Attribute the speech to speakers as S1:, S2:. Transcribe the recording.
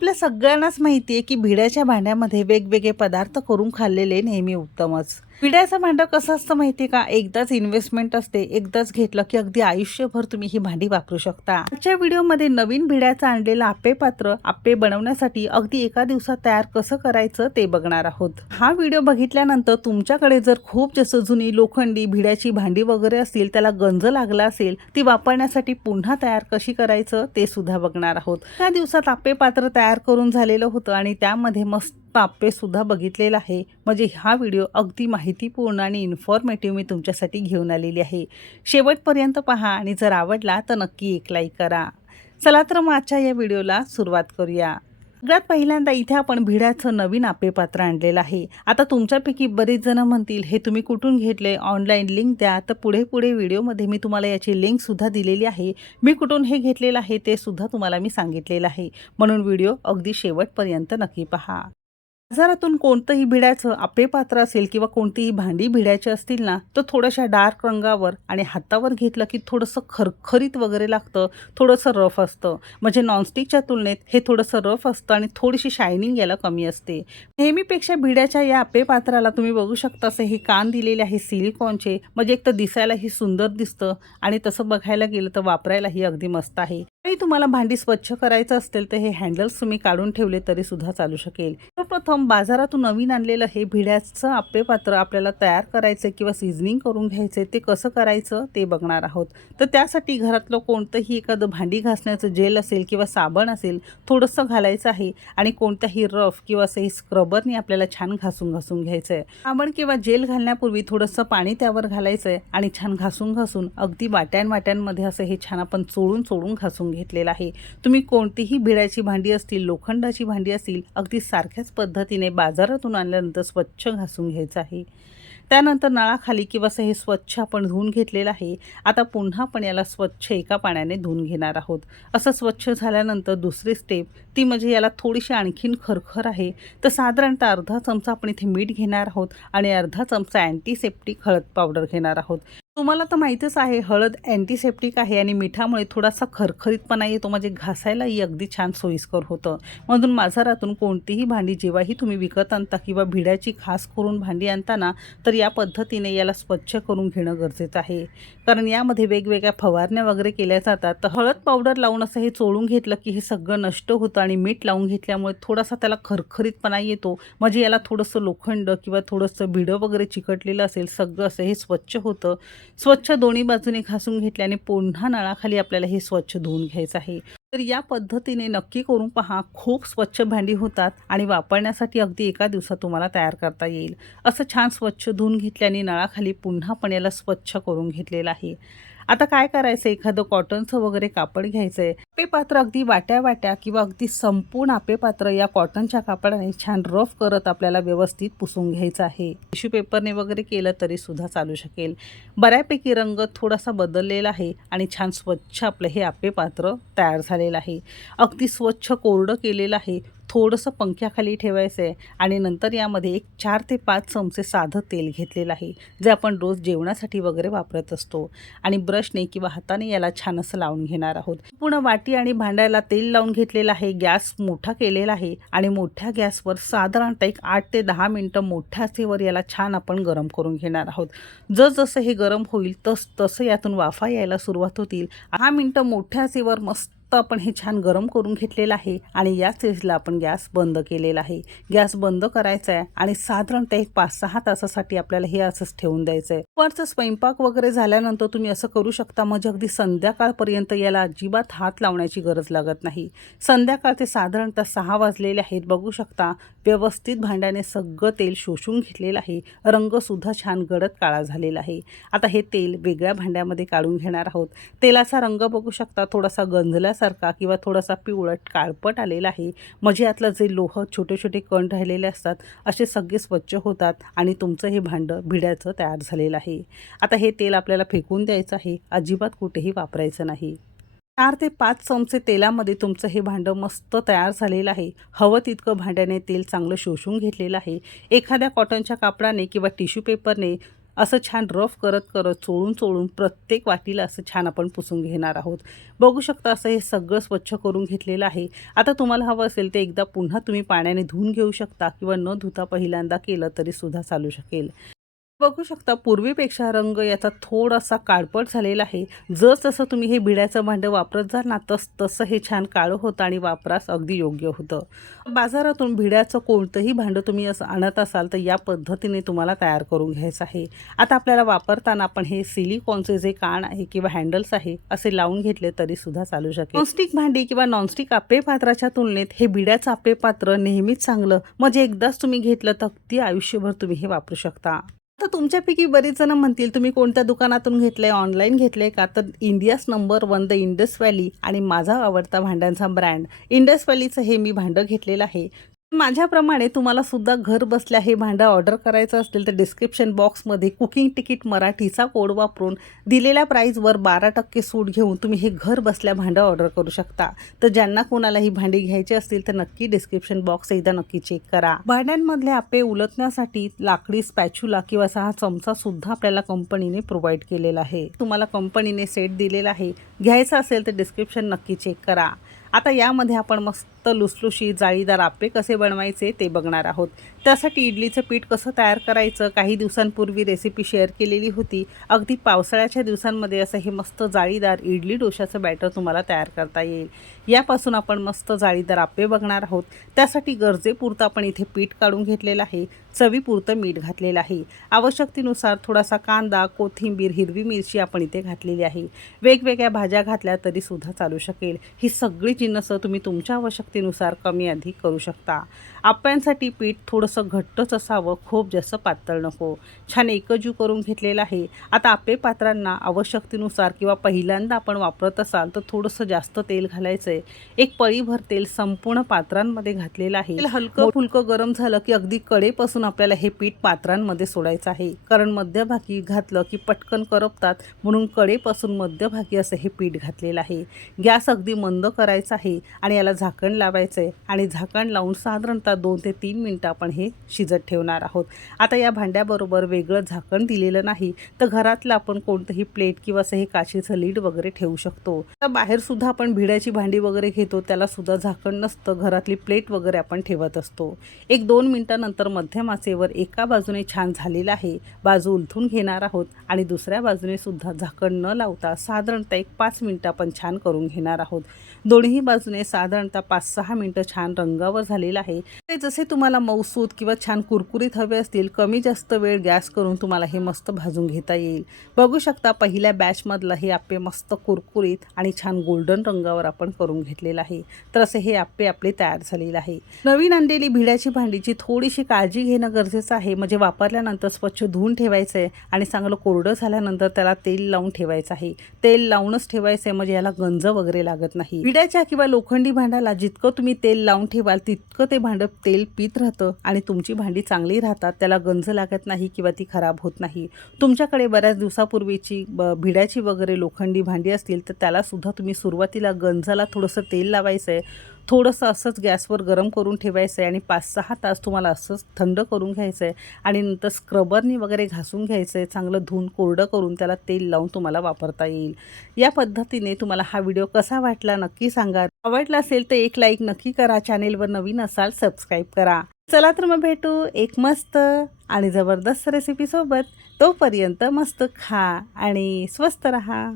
S1: आपल्या सगळ्यांनाच माहिती आहे की भिड्याच्या भांड्यामध्ये वेगवेगळे पदार्थ करून खाल्लेले नेहमी उत्तमच. भिड्याचं भांडं कसं असतं माहिती का? एकदाच इन्व्हेस्टमेंट असते एकदाच घेतलं की अगदी आयुष्यभर तुम्ही ही भांडी वापरू शकता. आजच्या व्हिडिओमध्ये नवीन भिड्याचं आणलेलं आप्पे पात्र आप्पे बनवण्यासाठी अगदी एका दिवसात तयार कसं करायचं ते बघणार आहोत. हा व्हिडिओ बघितल्यानंतर तुमच्याकडे जर खूप जास्त जुनी लोखंडी भिड्याची भांडी वगैरे असतील त्याला गंज लागला असेल ती वापरण्यासाठी पुन्हा तयार कशी करायचं ते सुद्धा बघणार आहोत. त्या दिवसात आप्पे पात्र तयार करून झालेलं होतं आणि त्यामध्ये मस्त तापेसुद्धा बघितलेला आहे. म्हणजे हा व्हिडिओ अगदी माहितीपूर्ण आणि इन्फॉर्मेटिव्ह मी तुमच्यासाठी घेऊन आलेली आहे. शेवटपर्यंत पहा आणि जर आवडला तर नक्की एक लाईक करा. चला तर मग आजच्या या व्हिडिओला सुरुवात करूया. सगळ्यात पहिल्यांदा इथे आपण भिड्याचं नवीन आपेपात्र आणलेलं आहे. आता तुमच्यापैकी बरेच जण म्हणतील हे तुम्ही कुठून घेतले ऑनलाईन लिंक द्या. तर पुढे पुढे व्हिडिओमध्ये मी तुम्हाला याची लिंकसुद्धा दिलेली आहे. मी कुठून हे घेतलेलं आहे ते सुद्धा तुम्हाला मी सांगितलेलं आहे. म्हणून व्हिडिओ अगदी शेवटपर्यंत नक्की पहा. बाजारातून कोणतंही भिड्याचं आप्पे पात्र असेल किंवा कोणतीही भांडी भिड्याची असतील ना तर थोड्याशा डार्क रंगावर आणि हातावर घेतलं की थोडंसं खरखरीत वगैरे लागतं थोडंसं रफ असतं. म्हणजे नॉनस्टिकच्या तुलनेत हे थोडंसं रफ असतं आणि थोडीशी शायनिंग याला कमी असते. नेहमीपेक्षा भिड्याच्या या आपे पात्राला तुम्ही बघू शकता असे हे कान दिलेले आहे सिलिकॉनचे. म्हणजे एक तर दिसायलाही सुंदर दिसतं आणि तसं बघायला गेलं तर वापरायलाही अगदी मस्त आहे. काही तुम्हाला भांडी स्वच्छ करायचं असेल तर हे हँडल्स तुम्ही काढून ठेवले तरी सुद्धा चालू शकेल. सर्वप्रथम बाजारातून नवीन आणलेलं हे भिड्याचं आप्पे पात्र आपल्याला तयार करायचं किंवा सिझनिंग करून घ्यायचं ते कसं करायचं ते बघणार आहोत. तर त्यासाठी घरातलं कोणतंही एखादं भांडी घासण्याचं जेल असेल किंवा साबण असेल थोडंसं घालायचं आहे आणि कोणत्याही रफ किंवा असं स्क्रबरने आपल्याला छान घासून घासून घ्यायचं आहे साबण किंवा जेल घालण्यापूर्वी थोडंसं पाणी त्यावर घालायचं आहे आणि छान घासून घासून अगदी वाट्यान वाट्यांमध्ये असं हे छान आपण चोळून चोळून घासून घेतलेला आहे. तुम्ही कोणतीही भिड्याची भांडी असतील लोखंडाची भांडी असतील अगदी सारख्याच पद्धतीने बाजारातून आणल्यानंतर स्वच्छ घासून घ्यायचं आहे. त्यानंतर नळाखाली किंवा असं हे स्वच्छ आपण धुवून घेतलेलं आहे. आता पुन्हा आपण याला स्वच्छ एका पाण्याने धुवून घेणार आहोत. असं स्वच्छ झाल्यानंतर दुसरी स्टेप ती म्हणजे याला थोडीशी आणखीन खरखर आहे. तर साधारणतः अर्धा चमचा आपण इथे मीठ घेणार आहोत आणि अर्धा चमचा अँटीसेप्टिक हळद पावडर घेणार आहोत. तुम्हाला तर माहीतच आहे हळद अँटीसेप्टिक आहे आणि मिठामुळे थोडासा खरखरीतपणा येतो म्हणजे घासायलाही अगदी छान सोयीस्कर होतं. म्हणून बाजारातून कोणतीही भांडी जेव्हाही तुम्ही विकत आणता किंवा भिड्याची खास करून भांडी आणताना तर या पद्धतीने याला स्वच्छ करून घेणं गरजेचं आहे. कारण यामध्ये वेगवेगळ्या फवारण्या वगैरे केल्या जातात. तर हळद पावडर लावून असं हे चोळून घेतलं की हे सगळं नष्ट होतं आणि मीठ लावून घेतल्यामुळे थोडासा त्याला खरखरीतपणा येतो. म्हणजे याला थोडंसं लोखंड किंवा थोडंसं भिडं वगैरे चिकटलेलं असेल सगळं असं हे स्वच्छ होतं. स्वच्छ दोन्ही बाजूने घासून घेतल्याने पुन्हा नळाखाली आपल्याला हे स्वच्छ धुवून घ्यायचं आहे. तर या पद्धतीने नक्की करून पहा खूप स्वच्छ भांडी होतात आणि वापरण्यासाठी अगदी एका दिवसात तुम्हाला तयार करता येईल. असं छान स्वच्छ धुवून घेतल्याने नळाखाली पुन्हा पण याला स्वच्छ करून घेतलेलं आहे. आता काय करायचं? एखादं कॉटनचं वगैरे कापड घ्यायचं आहे आपे पात्र अगदी वाट्या वाट्या किंवा अगदी संपूर्ण आपे पात्र या कॉटनच्या कापडाने छान रफ करत आपल्याला व्यवस्थित पुसून घ्यायचं आहे. टिश्यू पेपरने वगैरे केलं तरी सुद्धा चालू शकेल. बऱ्यापैकी रंग थोडासा बदललेला आहे आणि छान स्वच्छ आपलं हे आपे पात्र तयार झालेलं आहे. अगदी स्वच्छ कोरडं केलेलं आहे. थोडंसं पंख्याखाली ठेवायचं आहे आणि नंतर यामध्ये एक चार ते पाच चमचे साधं तेल घेतलेलं आहे जे आपण रोज जेवणासाठी वगैरे वापरत असतो. आणि ब्रशने किंवा हाताने याला छान असं लावून घेणार आहोत. पूर्ण वाटी आणि भांड्याला तेल लावून घेतलेलं आहे गॅस मोठा केलेला आहे आणि मोठ्या गॅसवर साधारणतः एक आठ ते दहा मिनटं मोठ्या आचेवर याला छान आपण गरम करून घेणार आहोत. जसजसं हे गरम होईल तस तसं यातून वाफा यायला सुरुवात होतील. दहा मिनटं मोठ्या आचेवर मस्त फक्त आपण हे छान गरम करून घेतलेलं आहे आणि या स्टेजला आपण गॅस बंद केलेला आहे. गॅस बंद करायचा आहे आणि साधारणतः एक पाच सहा तासासाठी आपल्याला हे असंच ठेवून द्यायचं आहे. वरचं स्वयंपाक वगैरे झाल्यानंतर तुम्ही असं करू शकता. म्हणजे अगदी संध्याकाळपर्यंत याला अजिबात हात लावण्याची गरज लागत नाही. संध्याकाळ ते साधारणतः सहा वाजलेले आहेत. बघू शकता व्यवस्थित भांड्याने सगळं तेल शोषून घेतलेलं आहे. रंगसुद्धा छान गडद काळा झालेला आहे. आता हे तेल वेगळ्या भांड्यामध्ये काढून घेणार आहोत. तेलाचा रंग बघू शकता थोडासा गंजल्यासारखा किंवा थोडासा पिवळट काळपट आलेला आहे. म्हणजे यातलं जे लोह छोटे छोटे कण राहिलेले असतात असे सगळे स्वच्छ होतात आणि तुमचं हे भांडं भिड्याचं तयार झालेलं आहे. आता हे तेल आपल्याला फेकून द्यायचं आहे. अजिबात कुठेही वापरायचं नाही. चार ते पाच चमचे तेलामध्ये तुमचं हे भांडं मस्त तयार झालेलं आहे. हवं तितकं भांड्याने तेल चांगलं शोषून घेतलेलं आहे. एखाद्या कॉटनच्या कापडाने किंवा टिश्यू पेपरने असं छान रफ करत करत चोळून चोळून प्रत्येक वाटीला असं छान आपण पुसून घेणार आहोत. बघू शकता असं हे सगळं स्वच्छ करून घेतलेलं आहे. आता तुम्हाला हवं असेल ते एकदा पुन्हा तुम्ही पाण्याने धुवून घेऊ शकता किंवा न धुता पहिल्यांदा केलं तरी सुद्धा चालू शकेल. बघू शकता पूर्वीपेक्षा रंग याचा थोडासा काळपट झालेला आहे. जसं तुम्ही हे भिड्याचं भांडं वापरत जा ना तस तसं हे छान काळं होतं आणि वापरास अगदी योग्य होतं. बाजारातून भिड्याचं कोणतंही भांडं तुम्ही असं आणत असाल तर या पद्धतीने तुम्हाला तयार करून घ्यायचं आहे. आता आपल्याला वापरताना आपण हे सिलिकॉनचे जे कान आहे किंवा हँडल्स आहे असे लावून घेतले तरी सुद्धा चालू शकेल. नॉनस्टिक भांडी किंवा नॉनस्टिक आप्पे पात्राच्या तुलनेत हे भिड्याचं आप्पे पात्र नेहमीच चांगलं. म्हणजे एकदाच तुम्ही घेतलं तर अगदी आयुष्यभर तुम्ही हे वापरू शकता. तर तुमच्यापैकी बरेच जण म्हणतील तुम्ही कोणत्या दुकानातून घेतले ऑनलाईन घेतले का? तर India's number one the Indus valley आणि माझा आवडता भांड्यांचा ब्रँड. इंडस व्हॅलीचं हे मी भांडं घेतलेलं आहे. माझ्याप्रमाणे तुम्हाला सुद्धा घर बसल्या हे भांडं ऑर्डर करायचं असेल तर डिस्क्रिप्शन बॉक्समध्ये कुकिंग तिकीट मराठीचा कोड वापरून दिलेल्या प्राईजवर बारा टक्के सूट घेऊन तुम्ही हे घर बसल्या भांडं ऑर्डर करू शकता. तर ज्यांना कोणाला ही भांडी घ्यायची असतील तर नक्की डिस्क्रिप्शन बॉक्स एकदा नक्की चेक करा. भांड्यांमधले आपे उलटण्यासाठी लाकडी स्पॅच्युला किंवा सहा चमचा सुद्धा आपल्याला कंपनीने प्रोव्हाइड केलेला आहे. तुम्हाला कंपनीने सेट दिलेला आहे. घ्यायचा असेल तर डिस्क्रिप्शन नक्की चेक करा. आता यामध्ये आपण मस्त लुसलुशी जाळीदार आपे कसे बनवायचे ते बघणार आहोत. त्यासाठी इडलीचं पीठ कसं तयार करायचं काही दिवसांपूर्वी रेसिपी शेअर केलेली होती. अगदी पावसाळ्याच्या दिवसांमध्ये असं हे मस्त जाळीदार इडली डोशाचं बॅटर तुम्हाला तयार करता येईल. यापासून आपण मस्त जाळीदार आपे बघणार आहोत. त्यासाठी गरजेपुरतं आपण इथे पीठ काढून घेतलेलं आहे. चवीपुरतं मीठ घातलेलं आहे. आवश्यकतेनुसार थोडासा कांदा कोथिंबीर हिरवी मिरची आपण इथे घातलेली आहे. वेगवेगळ्या भाज्या घातल्या तरी सुद्धा चालू शकेल. ही सगळी जिन्नसं तुम्ही तुमच्या आवश्यक आवश्यकतेनुसार कमी अधिक करू शकता. आप्यांसाठी पीठ थोडंसं घट्टच असावं खूप जास्त पातळ नको. छान एकजू करून घेतलेलं आहे. आता आपे पात्रांना आवश्यकतेनुसार किंवा पहिल्यांदा आपण वापरत असाल तर थोडंसं जास्त तेल घालायचं आहे एक पळीभर तेल संपूर्ण पात्रांमध्ये घातलेलं आहे. तेल हलकं फुलकं गरम झालं की अगदी कडेपासून आपल्याला हे पीठ पात्रांमध्ये सोडायचं आहे. कारण मध्यभागी घातलं की पटकन करपतात म्हणून कडेपासून मध्यभागी असं हे पीठ घातलेलं आहे. गॅस अगदी मंद करायचा आहे आणि याला झाकण लावायचं आहे आणि झाकण लावून साधारणतः दोन ते तीन मिनटं आपण हे शिजत ठेवणार आहोत. आता या भांड्याबरोबर वेगळं झाकण दिलेलं नाही तर घरातलं आपण कोणतंही प्लेट किंवा असं हे काचेचं लीड वगैरे ठेवू शकतो. तर बाहेर सुद्धा आपण भिड्याची भांडी वगैरे घेतो त्याला सुद्धा झाकण नसतं घरातली प्लेट वगैरे आपण ठेवत असतो. एक दोन मिनटानंतर मध्यम आचेवर एका बाजूने छान झालेलं आहे बाजू उलथून घेणार आहोत आणि दुसऱ्या बाजूने सुद्धा झाकण न लावता साधारणतः एक पाच मिनटं आपण छान करून घेणार आहोत. दोन्ही बाजूने साधारणतः पाच सहा मिनटं छान रंगावर झालेलं आहे. ते जसे तुम्हाला मौसूद किंवा छान कुरकुरीत हवे असतील कमी जास्त वेळ गॅस करून तुम्हाला हे मस्त भाजून घेता येईल. बघू शकता पहिल्या बॅचमधलं हे आप्पे मस्त कुरकुरीत आणि छान गोल्डन रंगावर आपण करून घेतलेलं आहे. तर असे हे आप्पे आपले तयार झालेले आहे. नवीन आणलेली भिड्याची भांडीची थोडीशी काळजी घेणं गरजेचं आहे. म्हणजे वापरल्यानंतर स्वच्छ धुवून ठेवायचं आहे आणि चांगलं कोरडं झाल्यानंतर त्याला तेल लावून ठेवायचं आहे. तेल लावूनच ठेवायचं आहे म्हणजे याला गंज वगैरे लागत नाही. विड्याच्या किंवा लोखंडी भांड्याला जितकं तुम्ही तेल लावून ठेवाल तितकं ते भांडं तेल पित राहतं आणि तुमची भांडी चांगली राहतात. त्याला गंज लागत नाही किंवा ती खराब होत नाही. तुमच्याकडे बऱ्याच दिवसापूर्वीची ब भिड्याची वगैरे लोखंडी भांडी असतील तर त्याला सुद्धा तुम्ही सुरुवातीला गंजाला थोडंसं तेल लावायचं आहे थोडंसं असंच गॅसवर गरम करून ठेवायचं आहे आणि पाच सहा तास तुम्हाला असंच थंड करून घ्यायचं आहे आणि नंतर स्क्रबरनी वगैरे घासून घ्यायचं आहे चांगलं धुवून कोरडं करून त्याला तेल लावून तुम्हाला वापरता येईल. या पद्धतीने तुम्हाला हा व्हिडिओ कसा वाटला नक्की सांगा. आवडला असेल तर एक लाईक नक्की करा. चॅनेलवर नवीन असाल सबस्क्राईब करा. चला तर मग भेटू एक मस्त आणि जबरदस्त रेसिपीसोबत तोपर्यंत मस्त खा आणि स्वस्त रहा.